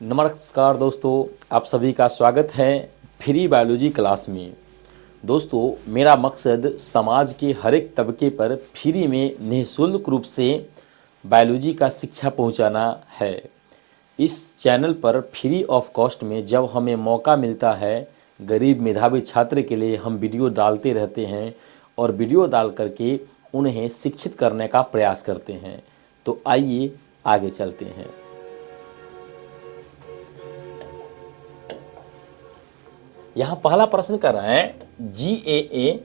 नमस्कार दोस्तों, आप सभी का स्वागत है फ्री बायोलॉजी क्लास में। दोस्तों, मेरा मकसद समाज के हर एक तबके पर फ्री में निःशुल्क रूप से बायोलॉजी का शिक्षा पहुंचाना है। इस चैनल पर फ्री ऑफ कॉस्ट में जब हमें मौका मिलता है, गरीब मेधावी छात्र के लिए हम वीडियो डालते रहते हैं और वीडियो डाल करके उन्हें शिक्षित करने का प्रयास करते हैं। तो आइए आगे चलते हैं। यहाँ पहला प्रश्न कर रहे हैं GAA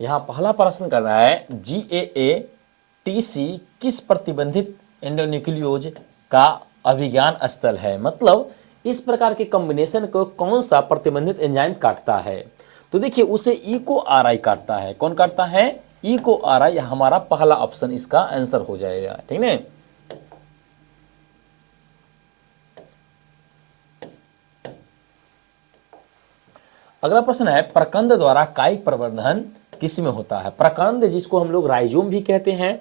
यहाँ पहला प्रश्न कर रहा है GAA TC किस प्रतिबंधित एंडोन्यूक्लियोज का अभिज्ञान स्थल है। मतलब इस प्रकार के कॉम्बिनेशन को कौन सा प्रतिबंधित एंजाइम काटता है। तो देखिए उसे EcoRI काटता है। कौन काटता है? EcoRI। हमारा पहला ऑप्शन इसका आंसर हो जाएगा। ठीक है। अगला प्रश्न है प्रकंद द्वारा कायिक प्रवर्धन किस में होता है। प्रकंद जिसको हम लोग राइजोम भी कहते हैं,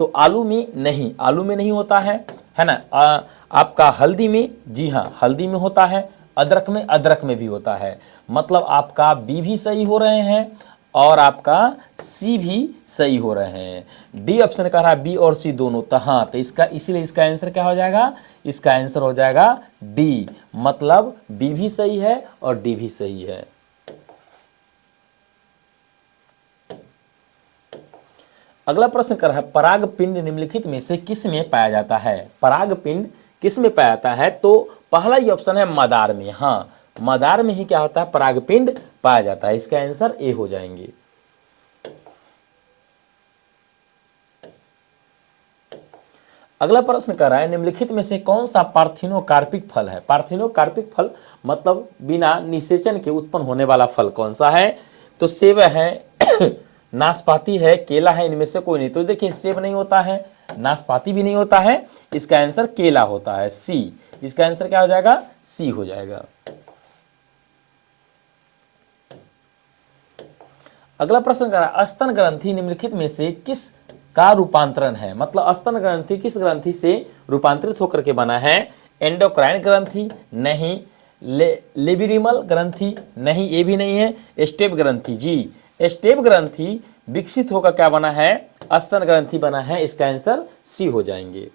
तो आलू में नहीं, आलू में नहीं होता है ना। आपका हल्दी में, जी हाँ हल्दी में होता है। अदरक में, अदरक में भी होता है। मतलब आपका बी भी सही हो रहे हैं और आपका सी भी सही हो रहे हैं। डी ऑप्शन कह रहा है बी और सी दोनों। तो हाँ, तो इसका इसीलिए इसका आंसर क्या हो जाएगा? इसका आंसर हो जाएगा डी। मतलब बी भी सही है और डी भी सही है। अगला प्रश्न कर रहा है परागपिंड निम्नलिखित में से किस में पाया जाता है। परागपिंड किस में पाया जाता है? तो पहला ही ऑप्शन है मदार में। हाँ, मदार में ही क्या होता है? परागपिंड पाया जाता है। इसका आंसर ए हो जाएंगे। अगला प्रश्न कर रहा है निम्नलिखित में से कौन सा पार्थिनोकार्पिक फल है। पार्थिनोकार्पिक फल मतलब बिना निषेचन के उत्पन्न होने वाला फल कौन सा है? तो सेब है नाशपाती है, केला है, इनमें से कोई नहीं। तो देखिए सेब नहीं होता है, नाशपाती भी नहीं होता है। इसका आंसर केला होता है, सी। इसका आंसर क्या हो जाएगा? सी हो जाएगा। अगला प्रश्न कर रहा है स्तन ग्रंथि निम्नलिखित में से किस का रूपांतरण है। मतलब स्तन ग्रंथि किस ग्रंथि से रूपांतरित होकर के बना है? एंडोक्राइन ग्रंथि नहीं, लिबिरिमल ग्रंथि नहीं, ये भी नहीं है। स्टेप ग्रंथि, जी स्टेप ग्रंथि विकसित होकर क्या बना है? स्तन ग्रंथि बना है। इसका आंसर सी हो जाएंगे।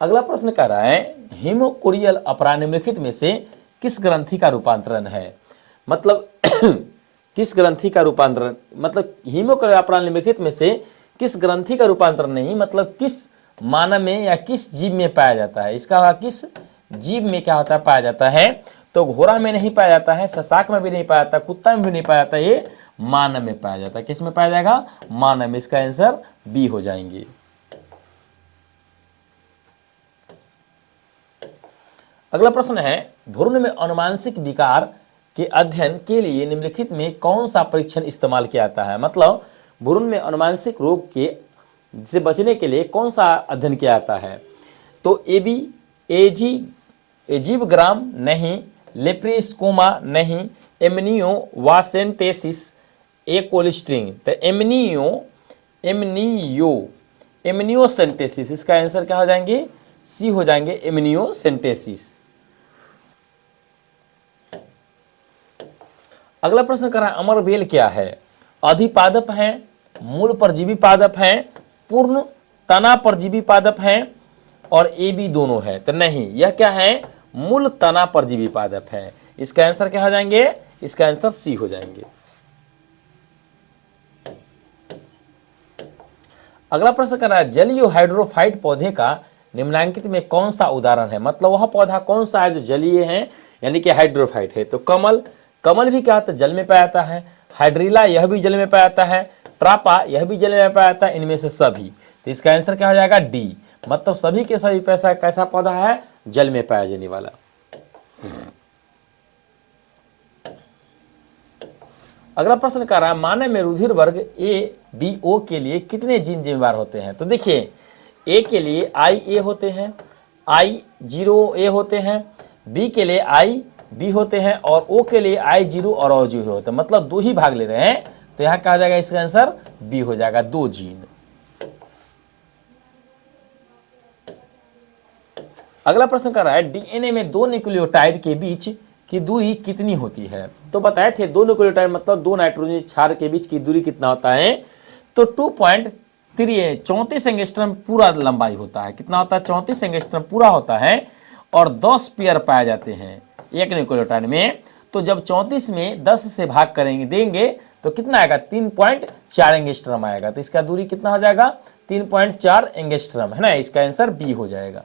अगला प्रश्न कर रहा है हीमोकोरियल अपरा निम्नलिखित में से किस ग्रंथि का रूपांतरण है। मतलब किस ग्रंथि का रूपांतरण, मतलब हीमोकोरियल अपरा निम्नलिखित में से किस ग्रंथि का रूपांतरण नहीं, मतलब किस मानव में या किस जीव में पाया जाता है। इसका किस जीव में क्या होता है? पाया जाता है। तो घोड़ा में नहीं पाया जाता है, शशांक में भी नहीं पाया जाता, कुत्ता में भी नहीं पाया जाता, ये मानव में पाया जाता है। किस में पाया जाएगा? मानव में। इसका आंसर बी हो जाएंगे। अगला प्रश्न है भ्रूण में अनुवांशिक विकार के अध्ययन के लिए निम्नलिखित में कौन सा परीक्षण इस्तेमाल किया जाता है। मतलब भ्रूण में अनुवांशिक रोग के से बचने के लिए कौन सा अध्ययन किया जाता है। तो एजीवग्राम नहीं, लेप्रिस्कोमा नहीं, एमनियो वासेंटेसिस एकोलिस्ट्रिंग। तो एमनियोसेंटेसिस। इसका आंसर क्या हो जाएंगे? सी हो जाएंगे, एमनियोसेंटेसिस। अगला प्रश्न कर रहा है अमरबेल क्या है। अधिपादप है, मूल परजीवी पादप है, पूर्ण तना परजीवी पादप है और ए बी दोनों है। तो नहीं, यह क्या है? मूल तना परजीवी पादप है। इसका आंसर क्या हो जाएंगे? इसका आंसर सी हो जाएंगे। अगला प्रश्न कर रहा है जलीय हाइड्रोफाइट पौधे का निम्नलिखित में कौन सा उदाहरण है। मतलब वह पौधा कौन सा है जो जलीय है यानी कि हाइड्रोफाइट है। तो कमल, कमल भी क्या होता है? जल में पाया जाता है। हाइड्रीला यह भी जल में पाया जाता है। ट्रापा यह भी जल में पाया जाता है। इनमें से सभी। तो इसका आंसर क्या हो जाएगा? डी। मतलब सभी के सभी पैसा कैसा पौधा है? जल में पाया जाने वाला। अगला प्रश्न कर रहा है मानव में रुधिर वर्ग ए बी ओ के लिए कितने जीन जिम्मेदार होते हैं। तो देखिए ए के लिए आई ए होते हैं, आई 0 ए होते हैं, बी के लिए आई बी होते हैं और ओ के लिए आई 0 और ओ 0 होते हैं, मतलब 2 ही भाग ले रहे हैं, तो यहां क्या हो जाएगा, इसका आंसर बी हो जाएगा, 2 जीन। अगला प्रश्न कर रहा है डीएनए में 2 न्यूक्लियोटाइड के बीच की दूरी कितनी होती है। तो बताए थे 2 न्यूक्लियोटाइड मतलब 2 नाइट्रोजन क्षार के बीच की दूरी कितना होता है, तो 2.34 एंगस्ट्रम पूरा लंबाई होता है। कितना होता है, 34 एंगस्ट्रम पूरा होता है और 10 पेयर पाए जाते हैं एक न्यूक्लियोटाइड में। तो जब 34 में 10 से भाग करेंगे देंगे तो कितना आएगा, 3.4 एंगस्ट्रम आएगा। तो इसका दूरी कितना हो जाएगा, 3.4 एंगस्ट्रम, है ना। इसका आंसर बी हो जाएगा।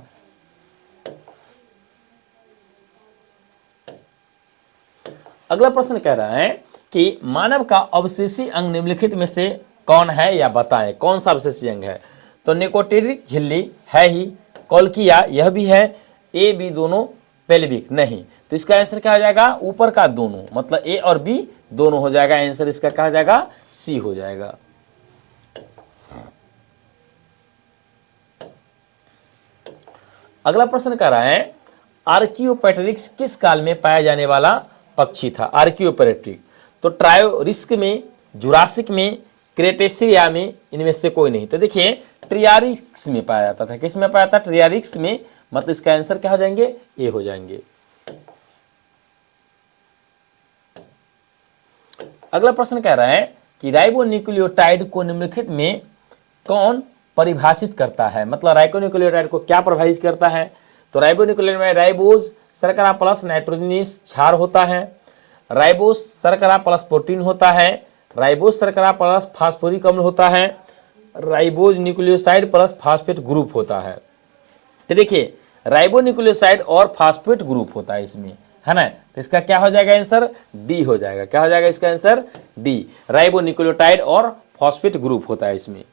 अगला प्रश्न कह रहा है कि मानव का अवशेषी अंग निम्नलिखित में से कौन है या बताएं, कौन सा अवशेषी अंग है। तो निकोटेरिक झिल्ली है ही, कोल्किया यह भी है, ए बी दोनों, पेल्विक नहीं। तो इसका आंसर क्या हो जाएगा, ऊपर का दोनों, मतलब ए और बी दोनों हो जाएगा। आंसर इसका क्या हो जाएगा, सी हो जाएगा। अगला प्रश्न कह रहा है आर्कियोपेटेरिक्स किस काल में पाया जाने वाला पक्षी था। आर्कियोपेटेरिक तो ट्रायोरिस्क में, जुरासिक में, क्रेटेशिया में, इनमें से कोई नहीं। तो देखिए ट्रियारिक्स में पाया जाता था। किस में पाया था, ट्रियारिक्स में, मतलब इसका आंसर क्या हो जाएंगे, ए हो जाएंगे। अगला प्रश्न कह रहा है कि राइबोन्यूक्लियोटाइड को निम्नलिखित में कौन परिभाषित करता है, मतलब राइबोन्यूक्लियोटाइड को क्या परिभाषित करता है। तो राइबोन्यूक्लियोटाइड में राइबोज शर्करा प्लस नाइट्रोजनीस क्षार होता है, राइबोज शर्करा प्लस प्रोटीन होता है, राइबोज शर्करा प्लस फास्फोरिक अम्ल होता है, ribose nucleoside plus phosphate group होता है। तो देखिए राइबोन्यूक्लियोसाइड और फास्फेट ग्रुप होता है इसमें, है ना। तो इसका क्या हो जाएगा आंसर, डी हो जाएगा। क्या हो जाएगा इसका आंसर, डी, राइबोन्यूक्लियोटाइड और फास्फेट ग्रुप होता है इसमें।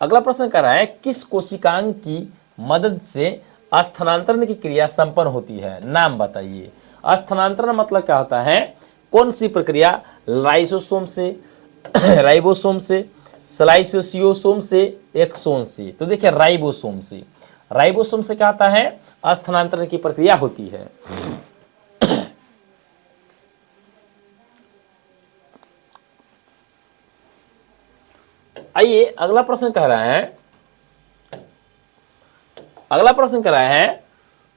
अगला प्रश्न कर रहा है किस कोशिकांग की मदद से स्थानांतरण की क्रिया संपन्न होती है, नाम बताइए। स्थानांतरण मतलब क्या होता है, कौन सी प्रक्रिया, लाइसोसोम से, राइबोसोम से, स्लाइसोसियोसोम से, एक्सोन से। तो देखिए राइबोसोम से, राइबोसोम से क्या होता है, स्थानांतरण की प्रक्रिया होती है। आइए अगला प्रश्न कह रहा है,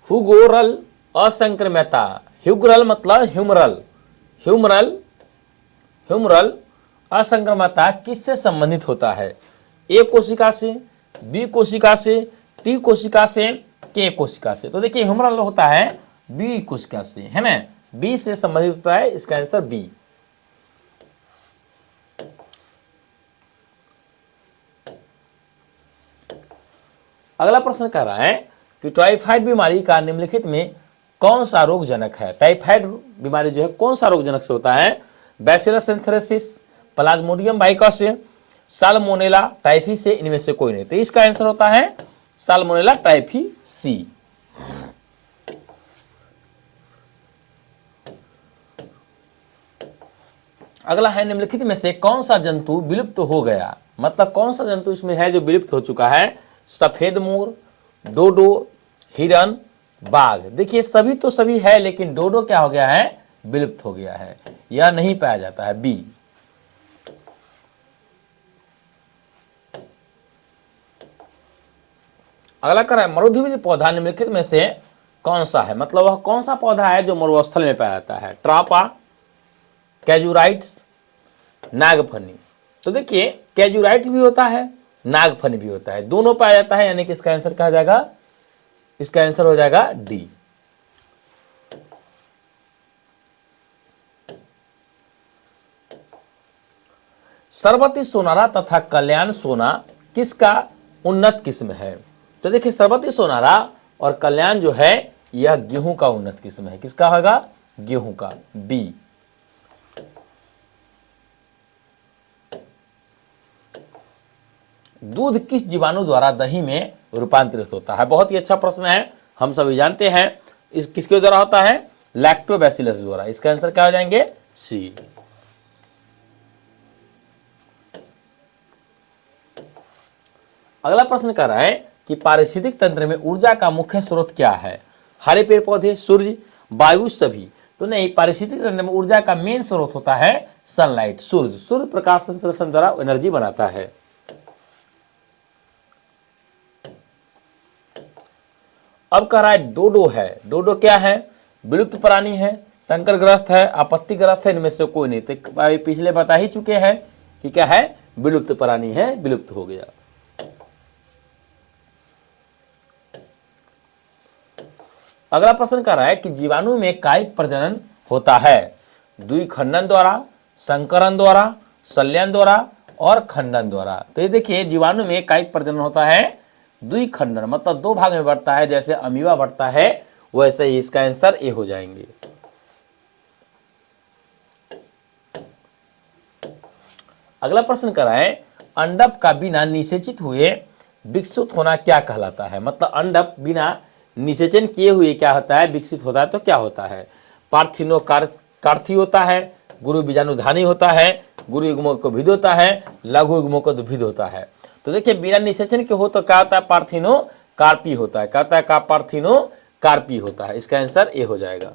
हुगोरल असंक्रमता। ह्यूगरल मतलब ह्यूमरल, ह्यूमरल असंक्रमता किससे संबंधित होता है, ए कोशिका से, बी कोशिका से, टी कोशिका से, के कोशिका से। तो देखिए ह्यूमरल होता है बी कोशिका से, है ना, बी से संबंधित होता है। इसका आंसर बी। अगला प्रश्न कह रहा है कि टाइफाइड बीमारी का निम्नलिखित में कौन सा रोगजनक है। टाइफाइड बीमारी जो है कौन सा रोगजनक से होता है, bacillus anthracis, Plasmodium bikes, salmonella typhi से, इनमें से कोई नहीं। तो इसका आंसर होता है साल्मोनेला टाइफी, सी। अगला है निम्नलिखित में से कौन सा जंतु विलुप्त हो गया, मतलब कौन सा जंतु इसमें है जो विलुप्त हो चुका है। सफेद मोर, डोडो, हिरन, बाघ। देखिए सभी तो सभी है, लेकिन डोडो क्या हो गया है, विलुप्त हो गया है, यह नहीं पाया जाता है, बी। अगला कर रहा है मरुद्वीय पौधा निम्नलिखित में से कौन सा है, मतलब वह कौन सा पौधा है जो मरुस्थल में पाया जाता है। ट्रापा, कैजुराइट्स, नागफनी। तो देखिए कैजुराइट भी होता है, नागफनी भी होता है, दोनों पाया जाता है, यानी कि इसका आंसर क्या हो जाएगा, इसका आंसर हो जाएगा डी। सरबती सोनारा तथा कल्याण सोना किसका उन्नत किस्म है। तो देखिए सरबती सोनारा और कल्याण जो है यह गेहूं का उन्नत किस्म है। किसका होगा, गेहूं का, बी। दूध किस जीवाणु द्वारा दही में रूपांतरित होता है। बहुत ही अच्छा प्रश्न है, हम सभी जानते हैं। इस किसके द्वारा होता है, लैक्टोबैसिलस द्वारा। इसका आंसर क्या हो जाएंगे, सी। अगला प्रश्न कर रहा है कि पारिस्थितिक तंत्र में ऊर्जा का मुख्य स्रोत क्या है? हरे पेड़ पौधे, सूर्य, वायु, सभी? तो नहीं, पारिस्थितिक तंत्र में ऊर्जा का मेन स्रोत होता है सनलाइट, सूर्य। सूर्य प्रकाश संश्लेषण द्वारा एनर्जी बनाता है। अब कह रहा है डोडो है। डोडो क्या है? विलुप्त प्राणी है, संकटग्रस्त है, आपत्तिग्रस्त है, इनमें से कोई नहीं। तो पिछले बता ही चुके हैं कि क्या है, विलुप्त प्राणी है, विलुप्त हो गया। अगला प्रश्न कर रहा है कि जीवाणु में कायिक प्रजनन होता है द्विखंडन द्वारा, संकरण द्वारा, संलयन द्वारा और खंडन द्वारा। तो ये देखिए, जीवाणु में कायिक प्रजनन होता है द्विखंडन, मतलब दो भाग में बढ़ता है, जैसे अमीबा बढ़ता है वैसे ही। इसका आंसर ए हो जाएंगे। अगला प्रश्न कर रहा है अंडप का बिना निषेचित हुए विकसित होना क्या कहलाता है? मतलब अंडप बिना निषेचन किए हुए क्या होता है, विकसित होता है, तो क्या होता है? पार्थिनोकार्थी होता है, गुरु बीजाणुधानी होता है, गुरु युग्मों को भिद होता है, लघु युग्मों को भिद होता है। तो देखिए, बिना निषेचन के हो तो क्या होता है, पार्थिनो कार्पी होता है। कहता है का पार्थिनो कार्पी होता है। इसका आंसर ए हो जाएगा।